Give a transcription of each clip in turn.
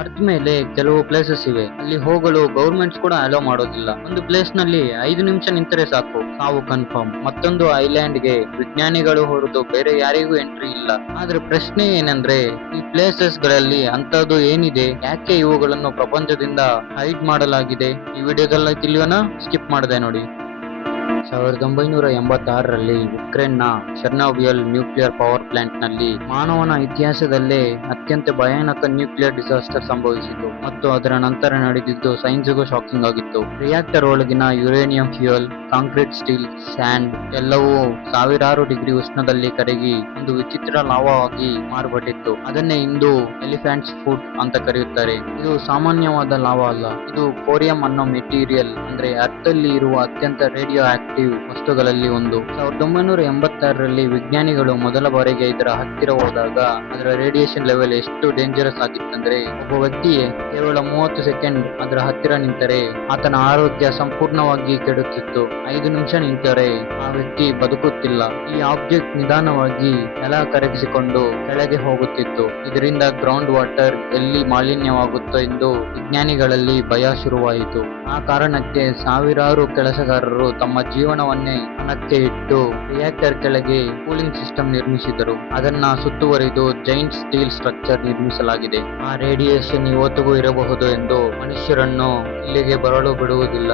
Earth ಮೇಲೆ ಕೆಲವು places ಇವೆ, ಅಲ್ಲಿ ಹೋಗಲು ಗೌರ್ಮೆಂಟ್ಸ್ ಕೂಡ ಅಲೋ ಮಾಡೋದಿಲ್ಲ. ಒಂದು ಪ್ಲೇಸ್ ನಲ್ಲಿ 5 ನಿಮಿಷ ನಿಂತರೆ ಸಾಕು, ಸಾವು ಕನ್ಫರ್ಮ್. ಮತ್ತೊಂದು ಐಲ್ಯಾಂಡ್ ಗೆ ವಿಜ್ಞಾನಿಗಳು ಹೊರತು ಬೇರೆ ಯಾರಿಗೂ ಎಂಟ್ರಿ ಇಲ್ಲ. ಆದ್ರೆ ಪ್ರಶ್ನೆ ಏನಂದ್ರೆ, ಈ ಪ್ಲೇಸಸ್ ಗಳಲ್ಲಿ ಅಂತದ್ದು ಏನಿದೆ, ಯಾಕೆ ಇವುಗಳನ್ನು ಪ್ರಪಂಚದಿಂದ ಹೈಡ್ ಮಾಡಲಾಗಿದೆ? ಈ ವಿಡಿಯೋದಲ್ಲಿ ತಿಳಿಯೋಣ, ಸ್ಕಿಪ್ ಮಾಡದೆ ನೋಡಿ. 1986ರಲ್ಲಿ ಯುಕ್ರೇನ್ನ ಚೆರ್ನೋಬಿಲ್ ನ್ಯೂಕ್ಲಿಯರ್ ಪವರ್ ಪ್ಲಾಂಟ್ ನಲ್ಲಿ ಮಾನವನ ಇತಿಹಾಸದಲ್ಲೇ ಅತ್ಯಂತ ಭಯಾನಕ ನ್ಯೂಕ್ಲಿಯರ್ ಡಿಸಾಸ್ಟರ್ ಸಂಭವಿಸಿತು ಮತ್ತು ಅದರ ನಂತರ ನಡೆದಿದ್ದು ಸೈನ್ಸ್ಗೂ ಶಾಕಿಂಗ್ ಆಗಿತ್ತು. ರಿಯಾಕ್ಟರ್ ಒಳಗಿನ uranium fuel, concrete, steel, sand ಎಲ್ಲವೂ ಸಾವಿರಾರು ಡಿಗ್ರಿ ಉಷ್ಣದಲ್ಲಿ ಕರಗಿ ಒಂದು ವಿಚಿತ್ರ ಲಾವಾ ಆಗಿ ಮಾರ್ಪಟ್ಟಿತ್ತು. ಅದನ್ನೇ ಇಂದು ಎಲಿಫೆಂಟ್ಸ್ ಫುಟ್ ಅಂತ ಕರೆಯುತ್ತಾರೆ. ಇದು ಸಾಮಾನ್ಯವಾದ ಲಾವಾ ಅಲ್ಲ, ಇದು ಕೋರಿಯಂ ಅನ್ನೋ ಮೆಟೀರಿಯಲ್, ಅಂದ್ರೆ ಅರ್ತ್ ಅಲ್ಲಿ ಇರುವ ಅತ್ಯಂತ ರೇಡಿಯೋ ಆಕ್ಟಿವ್ ವಸ್ತುಗಳಲ್ಲಿ ಒಂದು. 1986ರಲ್ಲಿ ವಿಜ್ಞಾನಿಗಳು ಮೊದಲ ಬಾರಿಗೆ ಇದರ ಹತ್ತಿರ ಹೋದಾಗ ಅದರ ರೇಡಿಯೇಷನ್ ಲೆವೆಲ್ ಎಷ್ಟು ಡೇಂಜರಸ್ ಆಗಿತ್ತಂದ್ರೆ, ಒಬ್ಬ ವ್ಯಕ್ತಿ ಕೇವಲ 30 ಸೆಕೆಂಡ್ ಅದರ ಹತ್ತಿರ ನಿಂತರೆ ಆತನ ಆರೋಗ್ಯ ಸಂಪೂರ್ಣವಾಗಿ ಕೆಡುತ್ತಿತ್ತು. 5 ನಿಮಿಷ ನಿಂತರೆ ಆ ವ್ಯಕ್ತಿ ಬದುಕುತ್ತಿಲ್ಲ. ಈ ಆಬ್ಜೆಕ್ಟ್ ನಿಧಾನವಾಗಿ ನೆಲ ಕರಗಿಸಿಕೊಂಡು ಕೆಳಗೆ ಹೋಗುತ್ತಿತ್ತು. ಇದರಿಂದ ಗ್ರೌಂಡ್ ವಾಟರ್ ಎಲ್ಲಿ ಮಾಲಿನ್ಯವಾಗುತ್ತೋ ಎಂದು ವಿಜ್ಞಾನಿಗಳಲ್ಲಿ ಭಯ ಶುರುವಾಯಿತು. ಆ ಕಾರಣಕ್ಕೆ ಸಾವಿರಾರು ಕೆಲಸಗಾರರು ತಮ್ಮ ಜೀವನವನ್ನೇ ಪಣಕ್ಕೆ ಇಟ್ಟು ರಿಯಾಕ್ಟರ್ ಕೆಳಗೆ ಕೂಲಿಂಗ್ ಸಿಸ್ಟಮ್ ನಿರ್ಮಿಸಿದರು. ಅದನ್ನ ಸುತ್ತುವರಿದು ಜೈಂಟ್ ಸ್ಟೀಲ್ ಸ್ಟ್ರಕ್ಚರ್ ನಿರ್ಮಿಸಲಾಗಿದೆ. ಆ ರೇಡಿಯೇಷನ್ ಇವತ್ತಿಗೂ ಇರಬಹುದು ಎಂದು ಮನುಷ್ಯರನ್ನು ಇಲ್ಲಿಗೆ ಬರಲು ಬಿಡುವುದಿಲ್ಲ.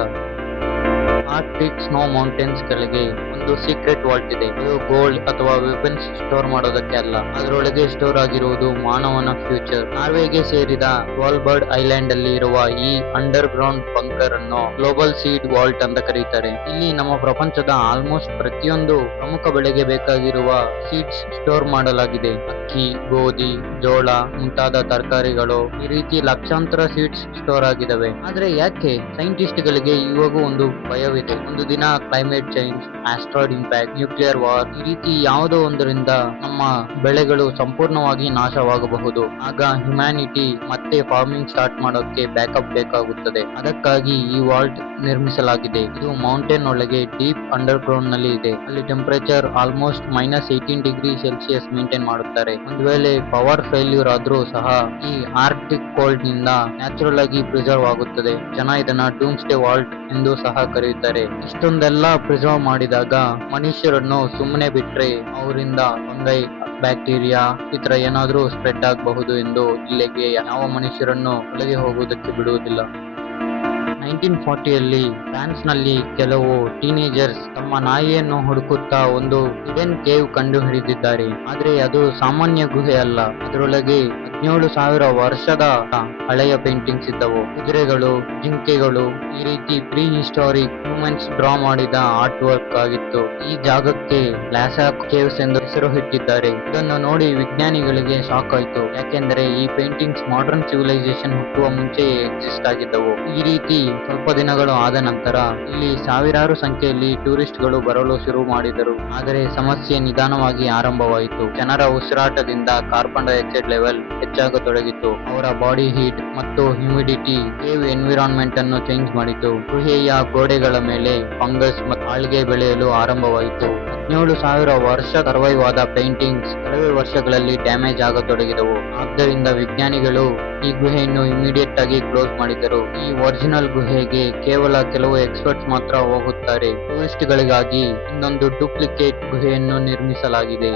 ಆರ್ಕ್ಟಿಕ್ ಸ್ನೋ ಮೌಂಟೇನ್ಸ್ ಕೆಳಗೆ ಒಂದು ಸೀಕ್ರೆಟ್ ವಾಲ್ಟ್ ಇದೆ. ಅದು ಗೋಲ್ಡ್ ಅಥವಾ ವೆಪನ್ಸ್ ಸ್ಟೋರ್ ಮಾಡೋದಕ್ಕೆ ಅಲ್ಲ, ಅದರೊಳಗೆ ಸ್ಟೋರ್ ಆಗಿರುವುದು ಮಾನವನ ಫ್ಯೂಚರ್. ನಾರ್ವೆಗೆ ಸೇರಿದ ಸ್ವಾಲ್ಬರ್ಡ್ ಐಲ್ಯಾಂಡ್ ಅಲ್ಲಿ ಇರುವ ಈ ಅಂಡರ್ ಗ್ರೌಂಡ್ ಬಂಕರ್ ಅನ್ನು ಗ್ಲೋಬಲ್ ಸೀಡ್ ವಾಲ್ಟ್ ಅಂತ ಕರೀತಾರೆ. ಇಲ್ಲಿ ನಮ್ಮ ಪ್ರಪಂಚದ ಆಲ್ಮೋಸ್ಟ್ ಪ್ರತಿಯೊಂದು ಪ್ರಮುಖ ಬೆಳೆಗೆ ಬೇಕಾಗಿರುವ ಸೀಡ್ಸ್ ಸ್ಟೋರ್ ಮಾಡಲಾಗಿದೆ. ಅಕ್ಕಿ, ಗೋಧಿ, ಜೋಳ ಮುಂತಾದ ತರಕಾರಿಗಳು, ಈ ರೀತಿ ಲಕ್ಷಾಂತರ ಸೀಡ್ಸ್ ಸ್ಟೋರ್ ಆಗಿದವೆ. ಆದ್ರೆ ಯಾಕೆ ಸೈಂಟಿಸ್ಟ್ ಗಳಿಗೆ ಇವಾಗೂ ಒಂದು ಭಯವಿದೆ. ಒಂದು ದಿನ climate change, asteroid impact, nuclear war, ಈ ರೀತಿ ಯಾವುದೋ ಒಂದರಿಂದ ನಮ್ಮ ಬೆಳೆಗಳು ಸಂಪೂರ್ಣವಾಗಿ ನಾಶವಾಗಬಹುದು. ಆಗ ಹ್ಯುಮ್ಯಾನಿಟಿ ಮತ್ತೆ ಫಾರ್ಮಿಂಗ್ ಸ್ಟಾರ್ಟ್ ಮಾಡೋಕೆ ಬ್ಯಾಕಪ್ ಬೇಕಾಗುತ್ತದೆ. ಅದಕ್ಕಾಗಿ ಈ ವಾಲ್ಟ್ ನಿರ್ಮಿಸಲಾಗಿದೆ. ಇದು ಮೌಂಟೇನ್ ಒಳಗೆ ಡೀಪ್ ಅಂಡರ್ ಗ್ರೌಂಡ್ ನಲ್ಲಿ ಇದೆ. ಅಲ್ಲಿ temperature almost -18 degree Celsius maintain ಮಾಡುತ್ತಾರೆ. ಒಂದು ವೇಳೆ ಪವರ್ ಫೇಲ್ಯೂರ್ ಆದ್ರೂ ಸಹ ಈ ಆರ್ಕ್ಟಿಕ್ ಕೋಲ್ಡ್ ನಿಂದ ನ್ಯಾಚುರಲ್ ಆಗಿ ಪ್ರಿಸರ್ವ್ ಆಗುತ್ತದೆ. ಜನ ಇದನ್ನ ಡೂಮ್ಸ್ಡೇ ವಾಲ್ಟ್ ಎಂದು ಸಹ ಕರೆಯುತ್ತಾರೆ. ಇಷ್ಟೊಂದೆಲ್ಲ ಪ್ರಿಸರ್ವ್ ಮಾಡಿದಾಗ ಮನುಷ್ಯರನ್ನು ಸುಮ್ಮನೆ ಬಿಟ್ರೆ ಅವರಿಂದ ಫಂಗೈ, ಬ್ಯಾಕ್ಟೀರಿಯಾ ಈ ತರ ಏನಾದ್ರೂ ಸ್ಪ್ರೆಡ್ ಆಗಬಹುದು ಎಂದು ಇಲ್ಲಿಗೆ ಯಾವ ಮನುಷ್ಯರನ್ನು ಒಳಗೆ ಹೋಗುವುದಕ್ಕೆ ಬಿಡುವುದಿಲ್ಲ. 1940ಯಲ್ಲಿ ಫ್ರಾನ್ಸ್ ನಲ್ಲಿ ಕೆಲವು ಟೀನೇಜರ್ಸ್ ತಮ್ಮ ನಾಯಿಯನ್ನು ಹುಡುಕುತ್ತಾ ಒಂದು ಹಿಡನ್ ಕೇವ್ ಕಂಡು ಹಿಡಿದಿದ್ದಾರೆ. ಆದ್ರೆ ಅದು ಸಾಮಾನ್ಯ ಗುಹೆ ಅಲ್ಲ, ಅದರೊಳಗೆ 17,000 ವರ್ಷದ ಹಳೆಯ ಪೇಂಟಿಂಗ್ಸ್ ಇದ್ದವು. ಕುದುರೆಗಳು, ಜಿಂಕೆಗಳು, ಈ ರೀತಿ ಪ್ರೀ ಹಿಸ್ಟಾರಿಕ್ ಹ್ಯೂಮನ್ಸ್ ಡ್ರಾ ಮಾಡಿದ ಆರ್ಟ್ ವರ್ಕ್ ಆಗಿತ್ತು. ಈ ಜಾಗಕ್ಕೆ ಲ್ಯಾಸಾಕ್ ಕೇವ್ಸ್ ಎಂದು ಹೆಸರು ಇಟ್ಟಿದ್ದಾರೆ. ಇದನ್ನು ನೋಡಿ ವಿಜ್ಞಾನಿಗಳಿಗೆ ಶಾಕ್ ಆಯ್ತು, ಯಾಕೆಂದ್ರೆ ಈ ಪೇಂಟಿಂಗ್ಸ್ ಮಾಡರ್ನ್ ಸಿವಿಲೈಸೇಷನ್ ಹುಟ್ಟುವ ಮುಂಚೆಯೇ ಎಕ್ಸಿಸ್ಟ್ ಆಗಿದ್ದವು. ಈ ರೀತಿ ಸ್ವಲ್ಪ ದಿನಗಳು ಆದ ನಂತರ ಇಲ್ಲಿ ಸಾವಿರಾರು ಸಂಖ್ಯೆಯಲ್ಲಿ ಟೂರಿಸ್ಟ್ ಗಳು ಬರಲು ಶುರು ಮಾಡಿದರು. ಆದರೆ ಸಮಸ್ಯೆ ನಿಧಾನವಾಗಿ ಆರಂಭವಾಯಿತು. ಜನರ ಉಸಿರಾಟದಿಂದ ಕಾರ್ಬನ್ ಡೈಆಕ್ಸೈಡ್ ಲೆವೆಲ್ ಹೆಚ್ಚಾಗತೊಡಗಿತು. ಅವರ ಬಾಡಿ ಹೀಟ್ ಮತ್ತು ಹ್ಯೂಮಿಡಿಟಿ ಕೇವ್ ಎನ್ವಿರಾನ್ಮೆಂಟ್ ಅನ್ನು ಚೇಂಜ್ ಮಾಡಿತು. ಗುಹೆಯ ಗೋಡೆಗಳ ಮೇಲೆ ಫಂಗಸ್ ಮತ್ತು ಆಲ್ಗೆ ಬೆಳೆಯಲು ಆರಂಭವಾಯಿತು. 17,000 ವರ್ಷ ಸರ್ವೈವ್ ಆದ ಪೇಂಟಿಂಗ್ಸ್ ಕೆಲವೇ ವರ್ಷಗಳಲ್ಲಿ ಡ್ಯಾಮೇಜ್ ಆಗತೊಡಗಿದವು. ಆದ್ದರಿಂದ ವಿಜ್ಞಾನಿಗಳು ಈ ಗುಹೆಯನ್ನು ಇಮಿಡಿಯೇಟ್ ಆಗಿ ಕ್ಲೋಸ್ ಮಾಡಿದರು. ಈ ಒರಿಜಿನಲ್ ಗುಹೆಗೆ ಕೇವಲ ಕೆಲವು ಎಕ್ಸ್ಪರ್ಟ್ಸ್ ಮಾತ್ರ ಹೋಗುತ್ತಾರೆ. ಟೂರಿಸ್ಟ್ ಗಳಿಗಾಗಿ ಇನ್ನೊಂದು ಡೂಪ್ಲಿಕೇಟ್ ಗುಹೆಯನ್ನು ನಿರ್ಮಿಸಲಾಗಿದೆ.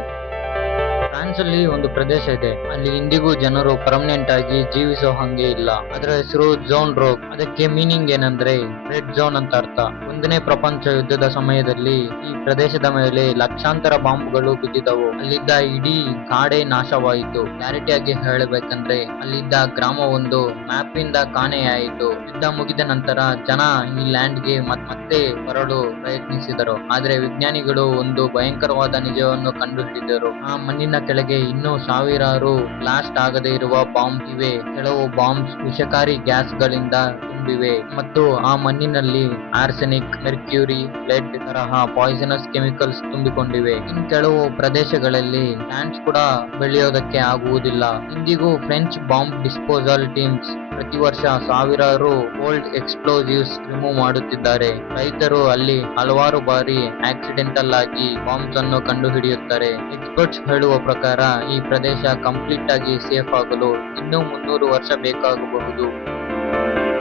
ಫ್ರಾನ್ಸ್ ಅಲ್ಲಿ ಒಂದು ಪ್ರದೇಶ ಇದೆ, ಅಲ್ಲಿ ಇಂದಿಗೂ ಜನರು ಪರ್ಮನೆಂಟ್ ಆಗಿ ಜೀವಿಸೋ ಹಂಗೆ ಇಲ್ಲ. ಅದರ ಹೆಸರು ಝೋನ್ ರೋಗ್. ಅದಕ್ಕೆ ಮೀನಿಂಗ್ ಏನಂದ್ರೆ ರೆಡ್ ಝೋನ್ ಅಂತ ಅರ್ಥ. ಒಂದನೇ ಪ್ರಪಂಚ ಯುದ್ಧದ ಸಮಯದಲ್ಲಿ ಈ ಪ್ರದೇಶದ ಮೇಲೆ ಲಕ್ಷಾಂತರ ಬಾಂಬ್ಗಳು ಬಿದ್ದಿದ್ದವು. ಅಲ್ಲಿದ್ದ ಇಡೀ ಕಾಡೇ ನಾಶವಾಯಿತು. ಕ್ಲಾರಿಟಿಯಾಗಿ ಹೇಳಬೇಕಂದ್ರೆ ಅಲ್ಲಿದ್ದ ಗ್ರಾಮವೊಂದು ಮ್ಯಾಪ್ ಇಂದ ಕಾಣೆಯಾಯಿತು. ಯುದ್ಧ ಮುಗಿದ ನಂತರ ಜನ ಈ ಲ್ಯಾಂಡ್ ಗೆ ಮತ್ತೆ ಬರಲು ಪ್ರಯತ್ನಿಸಿದರು. ಆದ್ರೆ ವಿಜ್ಞಾನಿಗಳು ಒಂದು ಭಯಂಕರವಾದ ನಿಜವನ್ನು ಕಂಡು ಹಿಡಿದರು. ಆ ಮಣ್ಣಿನ ಕೆಳಗೆ ಇನ್ನೂ ಸಾವಿರಾರು ಬ್ಲಾಸ್ಟ್ ಆಗದೇ ಇರುವ ಬಾಂಬ್ ಇವೆ. ಕೆಲವು ಬಾಂಬ್ಸ್ ವಿಷಕಾರಿ ಗ್ಯಾಸ್ ಗಳಿಂದ ತುಂಬಿವೆ ಮತ್ತು ಆ ಮಣ್ಣಿನಲ್ಲಿ ಆರ್ಸೆನಿಕ್, ಮೆರ್ಕ್ಯೂರಿ, ಲೆಡ್ ತರಹ ಪಾಯ್ಸನಸ್ ಕೆಮಿಕಲ್ಸ್ ತುಂಬಿಕೊಂಡಿವೆ. ಇನ್ ಕೆಲವು ಪ್ರದೇಶಗಳಲ್ಲಿ ಪ್ಲಾಂಟ್ಸ್ ಕೂಡ ಬೆಳೆಯೋದಕ್ಕೆ ಆಗುವುದಿಲ್ಲ. ಇಂದಿಗೂ ಫ್ರೆಂಚ್ ಬಾಂಬ್ ಡಿಸ್ಪೋಸಲ್ ಟೀಮ್ಸ್ ಪ್ರತಿ ವರ್ಷ ಸಾವಿರಾರು ಓಲ್ಡ್ ಎಕ್ಸ್ಪ್ಲೋಸಿವ್ಸ್ ರಿಮೂವ್ ಮಾಡುತ್ತಿದ್ದಾರೆ. ರೈತರು ಅಲ್ಲಿ ಹಲವಾರು ಬಾರಿ ಆಕ್ಸಿಡೆಂಟಲ್ ಆಗಿ ಬಾಂಬ್ಸ್ ಅನ್ನು ಕಂಡುಹಿಡಿಯುತ್ತಾರೆ. ಎಕ್ಸ್ಪರ್ಟ್ಸ್ ಹೇಳುವ ಪ್ರಕಾರ ಈ ಪ್ರದೇಶ ಕಂಪ್ಲೀಟ್ ಆಗಿ ಸೇಫ್ ಆಗಲು ಇನ್ನೂ 300 ವರ್ಷ ಬೇಕಾಗಬಹುದು.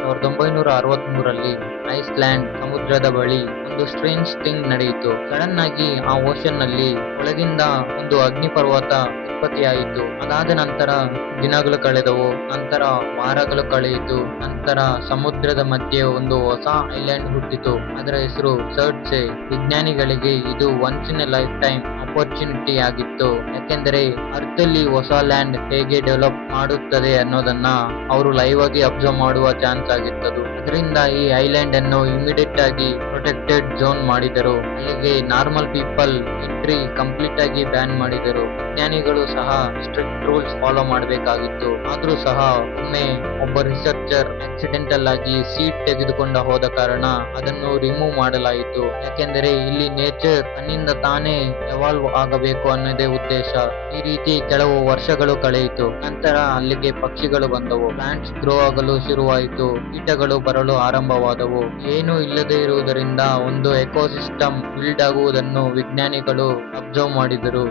1963ರಲ್ಲಿ ಐಸ್ಲ್ಯಾಂಡ್ ಸಮುದ್ರದ ಬಳಿ ಒಂದು ಸ್ಟ್ರೇಂಜ್ ಥಿಂಗ್ ನಡೆಯಿತು. ಸಡನ್ ಆಗಿ ಆ ಓಷನ್ ನಲ್ಲಿ ಒಳಗಿಂದ ಒಂದು ಅಗ್ನಿಪರ್ವತ ಉತ್ಪತ್ತಿಯಾಯಿತು. ಅದಾದ ನಂತರ ದಿನಗಳು ಕಳೆದವು, ನಂತರ ವಾರಗಳು ಕಳೆಯಿತು, ನಂತರ ಸಮುದ್ರದ ಮಧ್ಯೆ ಒಂದು ಹೊಸ ಐಲ್ಯಾಂಡ್ ಹುಟ್ಟಿತು. ಅದರ ಹೆಸರು ಸರ್ಡ್ಸೆ. ವಿಜ್ಞಾನಿಗಳಿಗೆ ಇದು once in a life time opportunity ಆಗಿತ್ತು, ಯಾಕೆಂದರೆ ಅರ್ತ್ ಅಲ್ಲಿ ಹೊಸ ಲ್ಯಾಂಡ್ ಹೇಗೆ ಡೆವಲಪ್ ಮಾಡುತ್ತದೆ ಅನ್ನೋದನ್ನ ಅವರು ಲೈವ್ ಆಗಿ ಅಬ್ಸರ್ವ್ ಮಾಡುವ ಚಾನ್ಸ್ ಆಗಿತ್ತದು. ಅದರಿಂದ ಈ ಐಲ್ಯಾಂಡ್ ಅನ್ನು ಇಮಿಡಿಯೇಟ್ ಆಗಿ ಪ್ರೊಟೆಕ್ಟೆಡ್ ಝೋನ್ ಮಾಡಿದರು. ಅಲ್ಲಿಗೆ ನಾರ್ಮಲ್ ಪೀಪಲ್ ಎಂಟ್ರಿ ಕಂಪ್ಲೀಟ್ ಆಗಿ ಬ್ಯಾನ್ ಮಾಡಿದರು. ವಿಜ್ಞಾನಿಗಳು ಸಹ ಸ್ಟ್ರಿಕ್ಟ್ ರೂಲ್ಸ್ ಫಾಲೋ ಮಾಡಬೇಕಾಗಿತ್ತು. ಆದ್ರೂ ಸಹ ಒಮ್ಮೆ ಒಬ್ಬ ರಿಸರ್ಚರ್ ಆಕ್ಸಿಡೆಂಟಲ್ ಆಗಿ ಸೀಟ್ ತೆಗೆದುಕೊಂಡ ಹೋದ ಕಾರಣ ಅದನ್ನು ರಿಮೂವ್ ಮಾಡಲಾಯಿತು. ಯಾಕೆಂದರೆ ಇಲ್ಲಿ ನೇಚರ್ ತನ್ನಿಂದ ತಾನೇ ಎವಾಲ್ವ್ ಆಗಬೇಕು ಅನ್ನೋದೇ ಉದ್ದೇಶ. ಈ ರೀತಿ ಕೆಲವು ವರ್ಷಗಳು ಕಳೆಯಿತು. ನಂತರ ಅಲ್ಲಿಗೆ ಪಕ್ಷಿಗಳು ಬಂದವು, ಪ್ಲಾಂಟ್ಸ್ ಗ್ರೋ ಆಗಲು ಶುರುವಾಯಿತು, ಕೀಟಗಳು ಬರಲು ಆರಂಭವಾದವು. ಏನೂ ಇಲ್ಲದೆ ಇರುವುದರಿಂದ ಒಂದು ಎಕೋಸಿಸ್ಟಮ್ ಬಿಲ್ಡ್ ಆಗುವುದನ್ನು ವಿಜ್ಞಾನಿಗಳು ಅಬ್ಸರ್ವ್ ಮಾಡಿದರು.